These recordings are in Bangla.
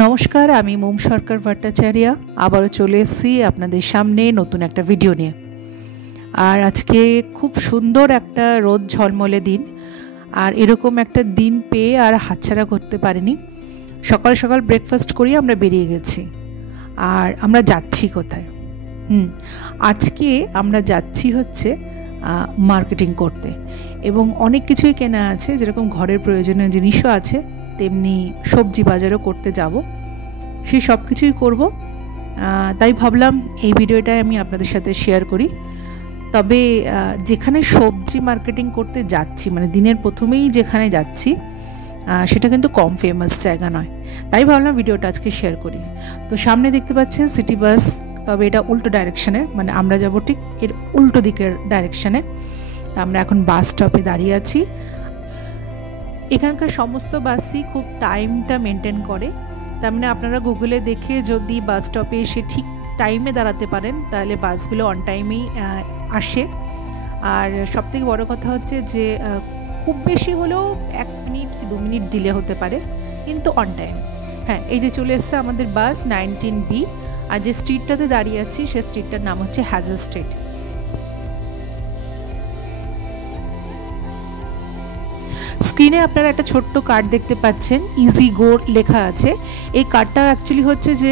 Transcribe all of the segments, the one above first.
নমস্কার, আমি মোম সরকার ভট্টাচার্য আবারও চলে এসেছি আপনাদের সামনে নতুন একটা ভিডিও নিয়ে। আর আজকে খুব সুন্দর একটা রোদ ঝলমলে দিন, আর এরকম একটা দিন পেয়ে আর হাতছাড়া করতে পারিনি। সকাল সকাল ব্রেকফাস্ট করিয়ে আমরা বেরিয়ে গেছি। আর আমরা যাচ্ছি কোথায়? আজকে আমরা যাচ্ছি হচ্ছে মার্কেটিং করতে, এবং অনেক কিছুই কেনা আছে, যেরকম ঘরের প্রয়োজনীয় জিনিসও আছে, তেমনি সবজি বাজারও করতে যাব। সেই সব কিছুই করবো, তাই ভাবলাম এই ভিডিওটাই আমি আপনাদের সাথে শেয়ার করি। তবে যেখানে সবজি মার্কেটিং করতে যাচ্ছি, মানে দিনের প্রথমেই যেখানে যাচ্ছি, সেটা কিন্তু কম ফেমাস জায়গা নয়, তাই ভাবলাম ভিডিওটা আজকে শেয়ার করি। তো সামনে দেখতে পাচ্ছেন সিটি বাস, তবে এটা উল্টো ডাইরেকশানের, মানে আমরা যাব ঠিক এর উল্টো দিকের ডাইরেকশানে। তা আমরা এখন বাস স্টপে দাঁড়িয়ে আছি। এখানকার সমস্ত বাসই খুব টাইমটা মেনটেন করে, তার মানে আপনারা গুগলে দেখে যদি বাস স্টপে এসে ঠিক টাইমে দাঁড়াতে পারেন, তাহলে বাসগুলো অন টাইমেই আসে। আর সবথেকে বড় কথা হচ্ছে যে খুব বেশি হলেও 1 মিনিট কি 2 মিনিট ডিলে হতে পারে, কিন্তু অন টাইম। হ্যাঁ, এই যে চলে এসছে আমাদের বাস 19B। আর যে স্ট্রিটটাতে দাঁড়িয়ে আছি সে স্ট্রিটটার নাম হচ্ছে হ্যাজেল স্ট্রিট। স্ক্রিনে আপনারা একটা ছোট্ট কার্ড দেখতে পাচ্ছেন, ইজি গো লেখা আছে। এই কার্ডটা অ্যাকচুয়ালি হচ্ছে যে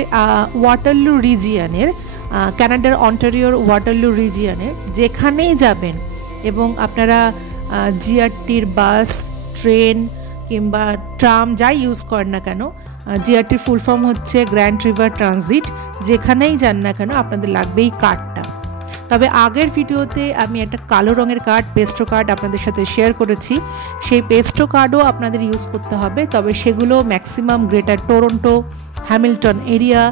ওয়াটারলু রিজিয়নের, কানাডার অন্টারিওর ওয়াটারলু রিজিয়নের যেখানেই যাবেন, এবং আপনারা জিআরটির বাস, ট্রেন কিংবা ট্রাম যাই ইউজ করেন না কেন, জিআরটির ফুল ফর্ম হচ্ছে গ্র্যান্ড রিভার ট্রানজিট, যেখানেই যান না কেন আপনাদের লাগবে এই কার্ডটা। তবে আগের ভিডিওতে আমি একটা কালো রঙের কার্ড, পেস্টো কার্ড আপনাদের সাথে শেয়ার করেছি। সেই পেস্টো কার্ডও আপনাদের ইউজ করতে হবে, তবে সেগুলো maximum greater Toronto, Hamilton area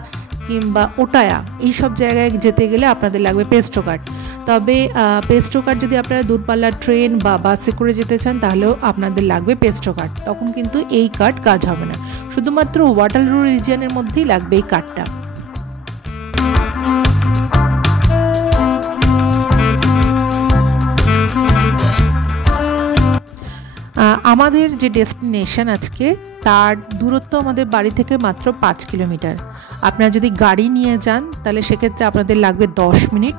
কিংবা ওটায়া এই সব জায়গায় যেতে গেলে আপনাদের লাগবে পেস্টো কার্ড। তবে পেস্টো কার্ড যদি আপনারা দূরপাল্লার ট্রেন বা বাসে করে যেতে চান, তাহলেও আপনাদের লাগবে পেস্টো কার্ড। তখন কিন্তু এই কার্ড কাজ হবে না, শুধুমাত্র ওয়াটারলু রিজিয়নের মধ্যেই লাগবে এই কার্ডটা। আমাদের যে ডেস্টিনেশন আজকে, তার দূরত্ব আমাদের বাড়ি থেকে মাত্র 5 কিলোমিটার। আপনারা যদি গাড়ি নিয়ে যান তাহলে সেক্ষেত্রে আপনাদের লাগবে 10 মিনিট,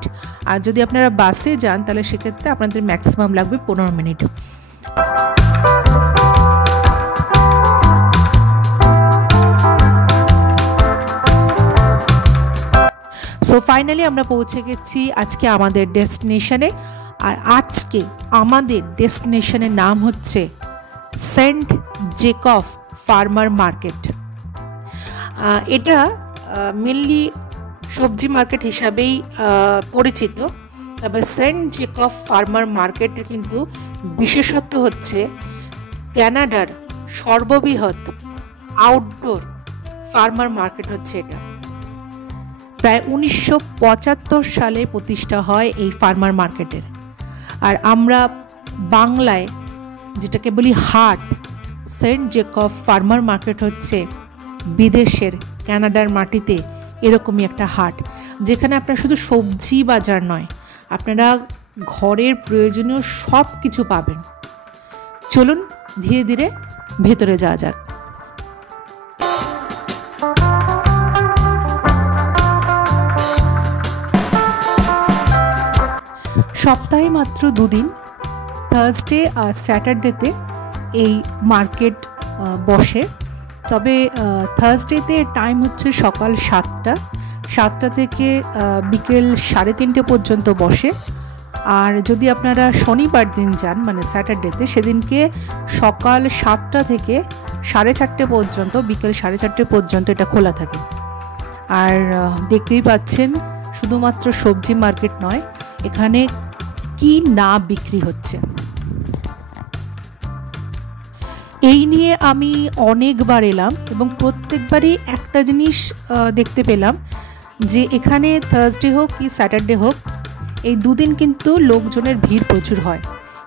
আর যদি আপনারা বাসে যান তাহলে সেক্ষেত্রে আপনাদের ম্যাক্সিমাম লাগবে 15 মিনিট। সো ফাইনালি আমরা পৌঁছে গেছি আজকে আমাদের ডেস্টিনেশনে। আর আজকে আমাদের ডেস্টিনেশনের নাম হচ্ছে সেন্ট জেকব ফার্মার মার্কেট। এটা মেনলি সবজি মার্কেট হিসাবেই পরিচিত, তবে সেন্ট জেকব ফার্মার মার্কেটের কিন্তু বিশেষত্ব হচ্ছে কানাডার সর্ববৃহৎ আউটডোর ফার্মার মার্কেট হচ্ছে এটা। প্রায় 1975 সালে প্রতিষ্ঠা হয় এই ফার্মার মার্কেটের। আর আমরা বাংলায় যেটাকে বলি হাট, সেন্ট জেকব ফার্মার মার্কেট হচ্ছে বিদেশের কানাডার মাটিতে এরকমই একটা হাট, যেখানে আপনারা শুধু সবজি বাজার নয়, আপনারা ঘরের প্রয়োজনীয় সব কিছু পাবেন। চলুন ধীরে ধীরে ভেতরে যাওয়া যাক। সপ্তাহে মাত্র 2 দিন, থার্সডে আর স্যাটারডেতে এই মার্কেট বসে। তবে থার্সডেতে টাইম হচ্ছে সকাল 7টা থেকে বিকেল 3:30 পর্যন্ত বসে। আর যদি আপনারা শনিবার দিন যান, মানে স্যাটারডেতে, সেদিনকে সকাল 7টা থেকে 4:30 পর্যন্ত, বিকেল 4:30 পর্যন্ত এটা খোলা থাকে। আর দেখতেই পাচ্ছেন শুধুমাত্র সবজি মার্কেট নয়, এখানে কি না বিক্রি হচ্ছে। এই নিয়ে আমি অনেকবার এলাম, এবং প্রত্যেকবারই একটা জিনিস দেখতে পেলাম যে এখানে থার্সডে হোক কি স্যাটারডে হোক, এই 2 দিন কিন্তু লোকজনের ভিড় প্রচুর হয়,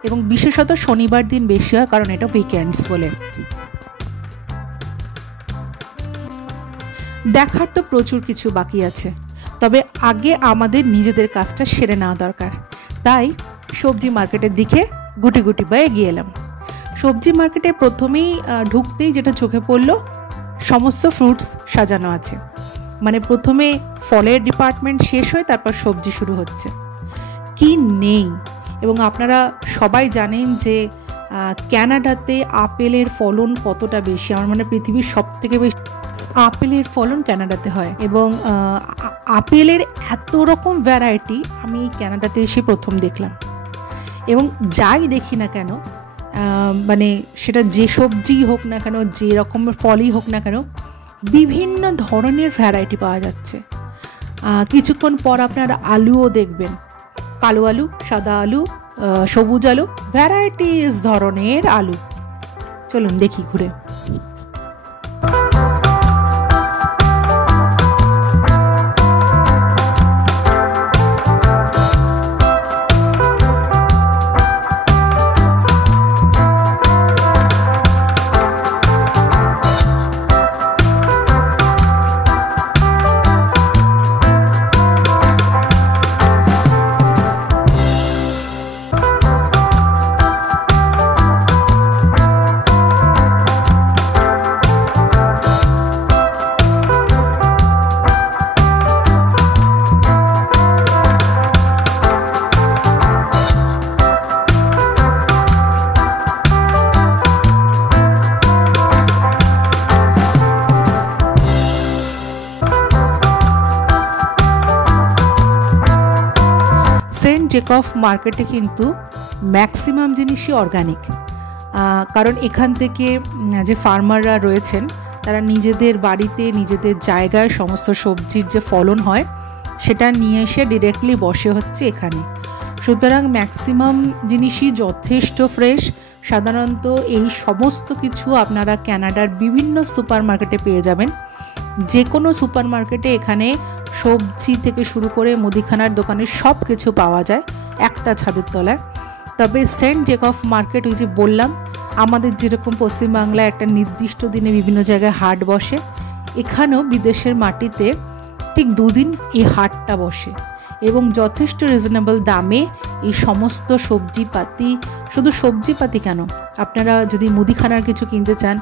এবং বিশেষত শনিবার দিন বেশি হয়, কারণ এটা উইকেন্ডস বলে। দেখার তো প্রচুর কিছু বাকি আছে, তবে আগে আমাদের নিজেদের কাজটা সেরে নেওয়া দরকার। তাই সবজি মার্কেটের দিকে গুটি গুটি পায়ে এগিয়ে এলাম। সবজি মার্কেটে প্রথমেই ঢুকতেই যেটা চোখে পড়লো সমস্ত ফ্রুটস সাজানো আছে। মানে প্রথমে ফলের ডিপার্টমেন্ট শেষ হয়ে তারপর সবজি শুরু হচ্ছে। কি নেই! এবং আপনারা সবাই জানেন যে ক্যানাডাতে আপেলের ফলন কতটা বেশি। আমার মনে পৃথিবীর সবথেকে বেশি আপেলের ফলন ক্যানাডাতে হয়, এবং আপেলের এত রকম ভ্যারাইটি আমি ক্যানাডাতে এসে প্রথম দেখলাম। এবং যাই দেখি না কেন, মানে সেটা যে সবজি হোক না কেন, যে রকমের ফলই হোক না কেন, বিভিন্ন ধরনের ভ্যারাইটি পাওয়া যাচ্ছে। কিছুক্ষণ পর আপনারা আলুও দেখবেন, কালো আলু, সাদা আলু, সবুজ আলু, ভ্যারাইটিস ধরনের আলু। চলুন দেখি ঘুরে। সেন্ট জেকব মার্কেটে কিন্তু ম্যাক্সিমাম জিনিসই অর্গানিক, কারণ এখান থেকে যে ফার্মাররা রয়েছেন তারা নিজেদের বাড়িতে নিজেদের জায়গায় সমস্ত সবজির যে ফলন হয় সেটা নিয়ে এসে ডিরেক্টলি বসে হচ্ছে এখানে। সুতরাং ম্যাক্সিমাম জিনিসই যথেষ্ট ফ্রেশ। সাধারণত এই সমস্ত কিছু আপনারা ক্যানাডার বিভিন্ন সুপার মার্কেটে পেয়ে যাবেন। যে কোনো সুপার মার্কেটে এখানে সবজি থেকে শুরু করে মুদিখানার দোকানে সব কিছু পাওয়া যায় একটা ছাদের তলায়। তবে সেন্ট জেকব মার্কেট, ওই যে বললাম, আমাদের যেরকম পশ্চিমবাংলায় একটা নির্দিষ্ট দিনে বিভিন্ন জায়গায় হাট বসে, এখানেও বিদেশের মাটিতে ঠিক 2 দিন এই হাটটা বসে, এবং যথেষ্ট রিজনেবল দামে এই সমস্ত সবজিপাতি, শুধু সবজিপাতি কেন, আপনারা যদি মুদিখানার কিছু কিনতে চান,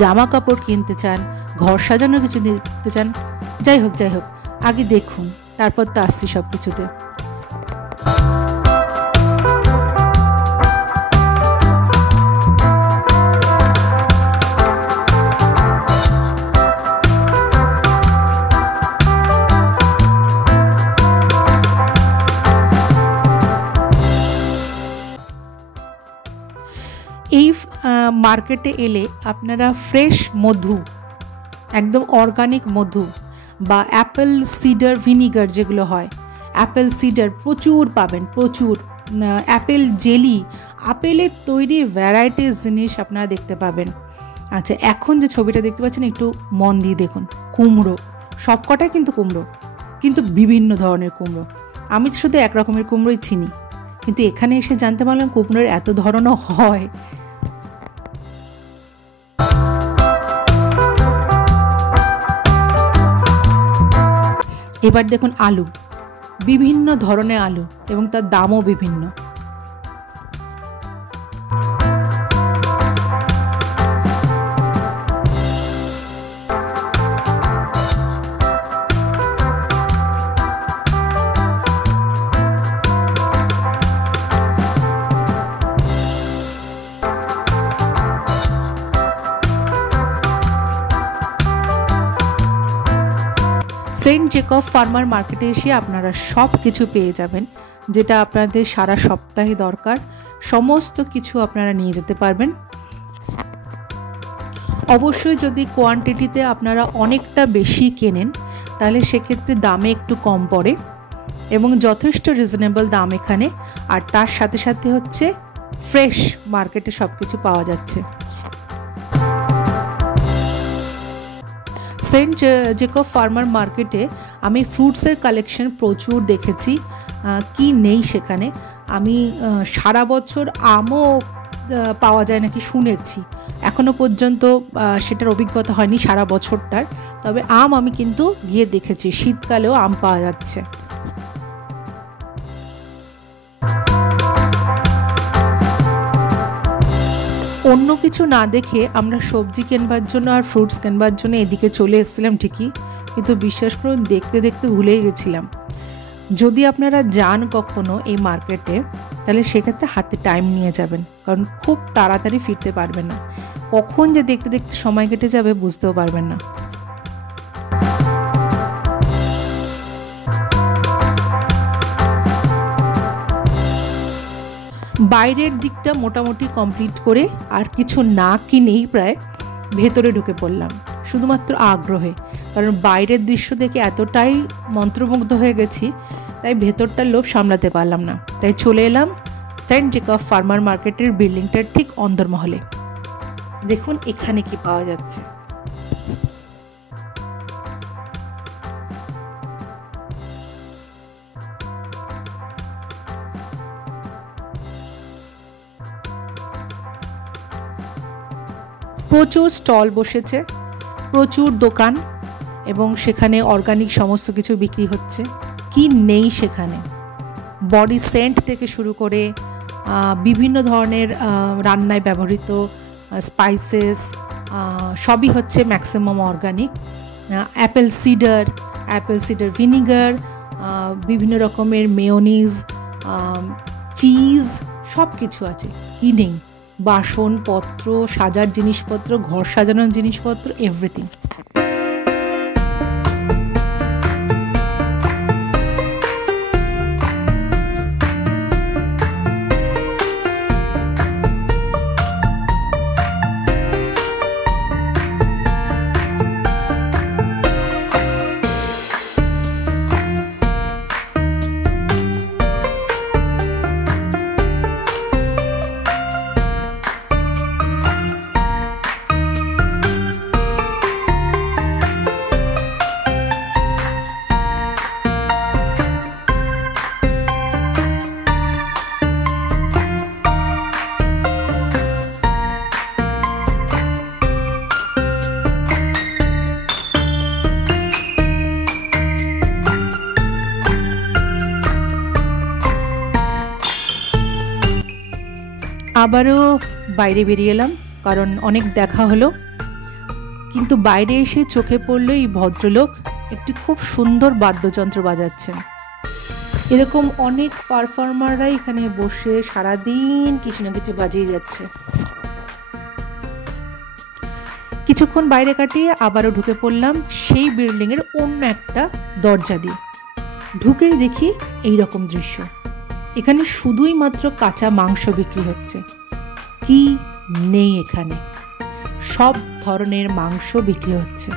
জামা কাপড় কিনতে চান, ঘর সাজানোর কিছু কিনতে চান, যাই হোক আগে দেখুন, তারপর তো আসছি সব কিছুতে। এই মার্কেটে এলে আপনারা ফ্রেশ মধু, একদম অর্গানিক মধু বা অ্যাপেল সিডার ভিনিগার যেগুলো হয়, অ্যাপেল সিডার প্রচুর পাবেন, প্রচুর। অ্যাপেল জেলি, আপেলের তৈরি ভ্যারাইটিস জিনিস আপনারা দেখতে পাবেন। আচ্ছা, এখন যে ছবিটা দেখতে পাচ্ছেন একটু মন দিয়ে দেখুন, কুমড়ো, সবকটাই কিন্তু কুমড়ো, কিন্তু বিভিন্ন ধরনের কুমড়ো। আমি তো শুধু এক রকমের কুমড়োই চিনি, কিন্তু এখানে এসে জানতে পারলাম কুমড়োর এত ধরনও হয়। এবার দেখুন আলু, বিভিন্ন ধরনের আলু, এবং তার দামও বিভিন্ন। সেন্ট জেকব ফার্মার মার্কেটে এসে আপনারা সব কিছু পেয়ে যাবেন, যেটা আপনাদের সারা সপ্তাহে দরকার, সমস্ত কিছু আপনারা নিয়ে যেতে পারবেন। অবশ্যই যদি কোয়ান্টিটিতে আপনারা অনেকটা বেশি কেনেন তাহলে সেক্ষেত্রে দামে একটু কম পড়ে, এবং যথেষ্ট রিজনেবল দাম এখানে। আর তার সাথে সাথে হচ্ছে ফ্রেশ মার্কেটে সব কিছু পাওয়া যাচ্ছে। সেন্ট জেকব ফার্মার মার্কেটে আমি ফ্রুটসের কালেকশন প্রচুর দেখেছি, কি নেই সেখানে। আমি সারা বছর আমও পাওয়া যায় নাকি শুনেছি, এখনও পর্যন্ত সেটার অভিজ্ঞতা হয়নি সারা বছরটার। তবে আম আমি কিন্তু গিয়ে দেখেছি, শীতকালেও আম পাওয়া যাচ্ছে। অন্য অন্য কিছু না দেখে আমরা সবজি কেনবার জন্য আর ফ্রুটস কেনবার জন্য এদিকে চলে এসেছিলাম ঠিকই, কিন্তু বিশ্বাস করুন দেখতে দেখতে ভুলেই গেছিলাম। যদি আপনারা যান কখনো এই মার্কেটে, তাহলে সেক্ষেত্রে হাতে টাইম নিয়ে যাবেন, কারণ খুব তাড়াতাড়ি ফিরতে পারবেন না। কখন যে দেখতে দেখতে সময় কেটে যাবে বুঝতেও পারবেন না। বাইরের দিকটা মোটামুটি কমপ্লিট করে আর কিছু না কিনেই প্রায় ভেতরে ঢুকে পড়লাম, শুধুমাত্র আগ্রহে, কারণ বাইরের দৃশ্য দেখে এতটাই মন্ত্রমুগ্ধ হয়ে গেছি, তাই ভেতরটার লোভ সামলাতে পারলাম না। তাই চলে এলাম সেন্ট জেকব ফার্মার মার্কেটের বিল্ডিংটার ঠিক অন্দরমহলে। দেখুন এখানে কি পাওয়া যাচ্ছে। প্রচুর স্টল বসেছে, প্রচুর দোকান, এবং সেখানে অর্গানিক সমস্ত কিছু বিক্রি হচ্ছে। কি নেই সেখানে, বডি সেন্ট থেকে শুরু করে বিভিন্ন ধরনের রান্নায় ব্যবহৃত স্পাইসেস সবই হচ্ছে maximum organic. Apple cedar vinegar, বিভিন্ন রকমের মেয়োনিজ, চিজ, সব কিছু আছে। কি নেই, বাসনপত্র, সাজার জিনিসপত্র, ঘর সাজানোর জিনিসপত্র, এভরিথিং। আবারও বাইরে বেরিয়ে এলাম, কারণ অনেক দেখা হলো, কিন্তু বাইরে এসে চোখে পড়লো এই ভদ্রলোক একটি খুব সুন্দর বাদ্যযন্ত্র বাজাচ্ছেন। এরকম অনেক পারফর্মাররা এখানে বসে সারাদিন কিছু না কিছু বাজিয়ে যাচ্ছে। কিছুক্ষণ বাইরে কাটিয়ে আবারও ঢুকে পড়লাম সেই বিল্ডিংয়ের অন্য একটা দরজা দিয়ে। ঢুকেই দেখি এই রকম দৃশ্য। এখানে শুধুই মাত্র কাঁচা মাংস বিক্রি হচ্ছে। কি নেই এখানে, সব ধরনের মাংস বিক্রি হচ্ছে।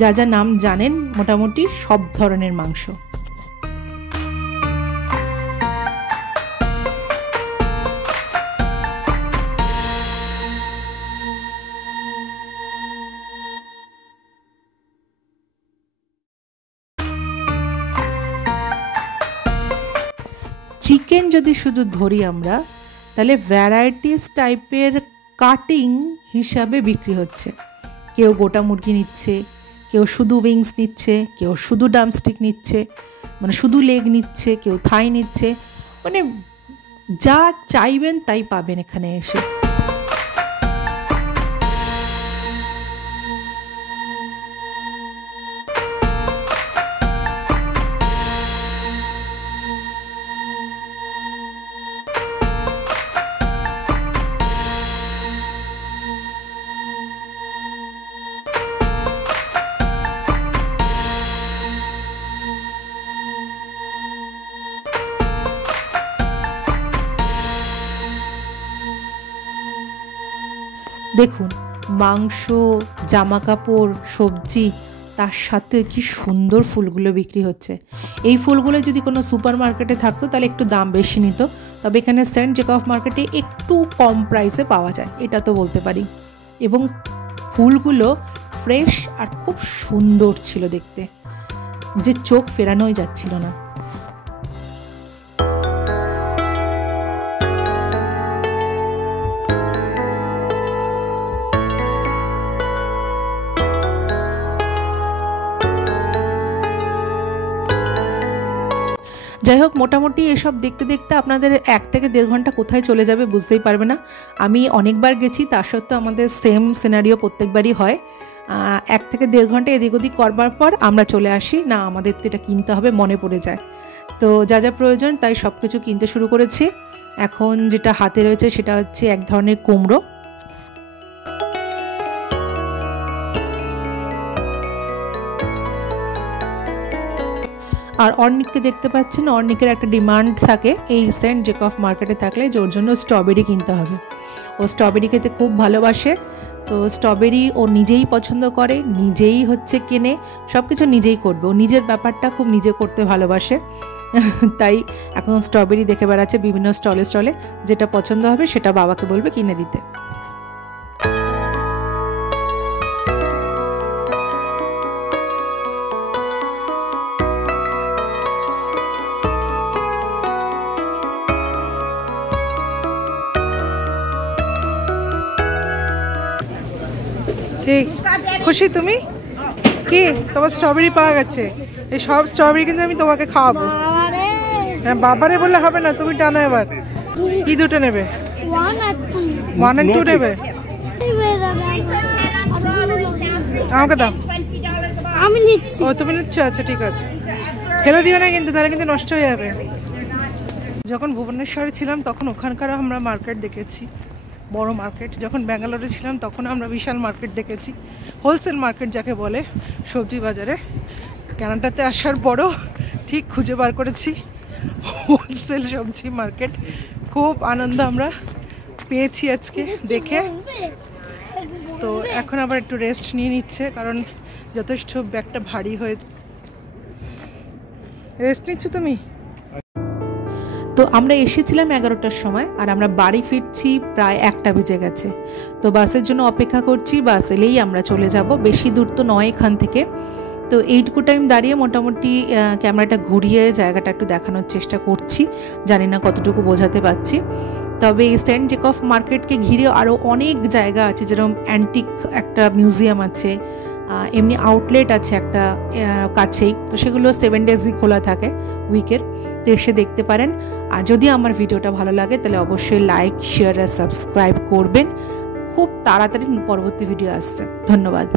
যা যা নাম জানেন মোটামুটি সব ধরনের মাংস। চিকেন যদি শুধু ধরি আমরা, তাহলে ভ্যারাইটিস টাইপের কাটিং হিসাবে বিক্রি হচ্ছে। কেউ গোটা মুরগি নিচ্ছে, কেউ শুধু উইংস নিচ্ছে, কেউ শুধু ড্রামস্টিক নিচ্ছে, মানে শুধু লেগ নিচ্ছে, কেউ থাই নিচ্ছে। মানে যা চাইবেন তাই পাবেন এখানে এসে। দেখুন মাংস, জামা কাপড়, সবজি, তার সাথে কি সুন্দর ফুলগুলো বিক্রি হচ্ছে। এই ফুলগুলো যদি কোনো সুপার মার্কেটে থাকতো তাহলে একটু দাম বেশি নিত, তবে এখানে সেন্ট জেকব মার্কেটে একটু কম প্রাইসে পাওয়া যায়, এটা তো বলতে পারি। এবং ফুলগুলো ফ্রেশ আর খুব সুন্দর ছিল দেখতে, যে চোখ ফেরানোই যাচ্ছিল না। যাই হোক, মোটামুটি এসব দেখতে দেখতে আপনাদের 1 থেকে 1.5 ঘন্টা কোথায় চলে যাবে বুঝতেই পারবে না। আমি অনেকবার গেছি, তার সত্ত্বেও আমাদের সেম সিনারিও প্রত্যেকবারই হয়। 1 থেকে 1.5 ঘন্টা এদিক ওদিক করবার পর আমরা চলে আসি, না আমাদের তো এটা কিনতে হবে, মনে পড়ে যায়। তো যা যা প্রয়োজন তাই সব কিছু কিনতে শুরু করেছি। এখন যেটা হাতে রয়েছে সেটা হচ্ছে এক ধরনের কুমড়ো। আর অর্নিককে দেখতে পাচ্ছেন, অর্নিকের একটা ডিমান্ড থাকে এই সেন্ট জেকব মার্কেটে থাকলে, ওর জন্য স্ট্রবেরি কিনতে হবে। ও স্ট্রবেরি খেতে খুব ভালোবাসে, তো স্ট্রবেরি ও নিজেই পছন্দ করে, নিজেই হচ্ছে কেনে, সব কিছু নিজেই করবে। ও নিজের ব্যাপারটা খুব নিজে করতে ভালোবাসে, তাই এখন স্ট্রবেরি দেখে বেড়াচ্ছে বিভিন্ন স্টলে স্টলে। যেটা পছন্দ হবে সেটা বাবাকে বলবে কিনে দিতে। খুশি তুমি? কি তোমার স্ট্রবেরি পাওয়া গেছে? এই সব স্ট্রবেরি কিন্তু আমি তোমাকে খাওয়াবো। হ্যাঁ, বাবারে বললে হবে না, তুমি টানো এবার। কি দুটো নেবে? 1 আর 2 নেবে? আমাকে দাও। আমি নিচ্ছি। ও তুমি নিচ্ছ? আচ্ছা ঠিক আছে, ফেলে দিও না কিন্তু, তাহলে কিন্তু নষ্ট হয়ে যাবে। যখন ভুবনেশ্বরে ছিলাম তখন ওখানকারও আমরা মার্কেট দেখেছি, বড় মার্কেট। যখন ব্যাঙ্গালোরে ছিলাম তখন আমরা বিশাল মার্কেট দেখেছি, হোলসেল মার্কেট যাকে বলে সবজি বাজারে। কানাডাতে আসার পরও ঠিক খুঁজে বার করেছি হোলসেল সবজি মার্কেট। খুব আনন্দ আমরা পেয়েছি আজকে দেখে। তো এখন আবার একটু রেস্ট নিয়ে নিচ্ছে, কারণ যথেষ্ট ব্যাগটা ভারী হয়েছে। রেস্ট নিচ্ছ তুমি? তো আমরা এসেছিলাম 11টার সময়, আর আমরা বাড়ি ফিরছি প্রায় 1টা বেজে গেছে। তো বাসের জন্য অপেক্ষা করছি, বাস এলেই আমরা চলে যাব। বেশি দূর তো নয় এখান থেকে। তো এইটুকু টাইম দাঁড়িয়ে মোটামুটি ক্যামেরাটা ঘুরিয়ে জায়গাটা একটু দেখানোর চেষ্টা করছি, জানি না কতটুকু বোঝাতে পারছি। তবে এই সেন্ট জেকব মার্কেটকে ঘিরে আরও অনেক জায়গা আছে, যেরকম অ্যান্টিক একটা মিউজিয়াম আছে, এমনি আউটলেট আছে একটা কাছেই। তো সেগুলো 7 ডেজই খোলা থাকে উইকের, তো এসে দেখতে পারেন। আর যদি আমার ভিডিওটা ভালো লাগে তাহলে অবশ্যই লাইক, শেয়ার আর সাবস্ক্রাইব করবেন। খুব তাড়াতাড়ি পরবর্তী ভিডিও আসছে। ধন্যবাদ।